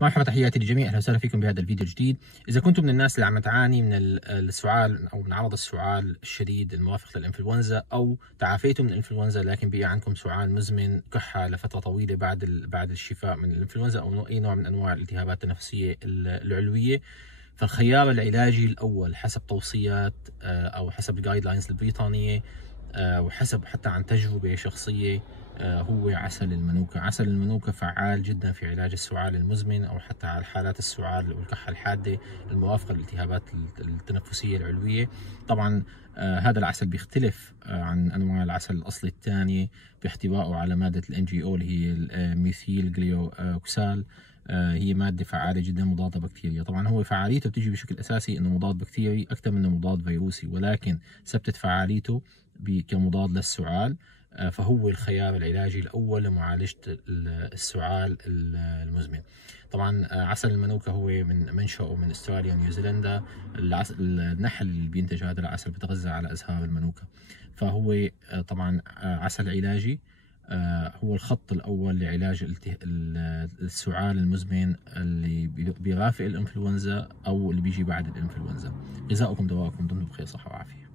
مرحبا، تحياتي للجميع، اهلا وسهلا فيكم بهذا الفيديو الجديد. اذا كنتم من الناس اللي عم تعاني من السعال او من عرض السعال الشديد الموافق للانفلونزا، او تعافيتم من الانفلونزا لكن بقي عندكم سعال مزمن كحه لفتره طويله بعد الشفاء من الانفلونزا او اي نوع من انواع الالتهابات التنفسيه العلويه، فالخيار العلاجي الاول حسب توصيات او حسب الجايد لاينز البريطانيه وحسب حتى عن تجربة شخصية هو عسل المنوكة. عسل المنوكة فعال جدا في علاج السعال المزمن أو حتى على حالات السعال والكحة الحادة الموافقة للالتهابات التنفسية العلوية. طبعا هذا العسل بيختلف عن أنواع العسل الأصلي الثانية باحتوائه على مادة ال MGO اللي هي الميثيل جليوكسال. هي مادة فعالة جدا مضادة بكتيريا. طبعا هو فعاليته بتيجي بشكل أساسي إنه مضاد بكتيري أكثر منه مضاد فيروسي، ولكن ثبتت فعاليته كمضاد للسعال، فهو الخيار العلاجي الأول لمعالجة السعال المزمن. طبعا عسل المنوكة هو من منشأه من استراليا ونيوزيلندا. النحل اللي بينتج هذا العسل بيتغذى على أزهار المنوكة، فهو طبعا عسل علاجي. هو الخط الأول لعلاج السعال المزمن اللي بيرافق الإنفلونزا أو اللي بيجي بعد الإنفلونزا. غذاؤكم دواءكم، دمتم بخير صحة وعافية.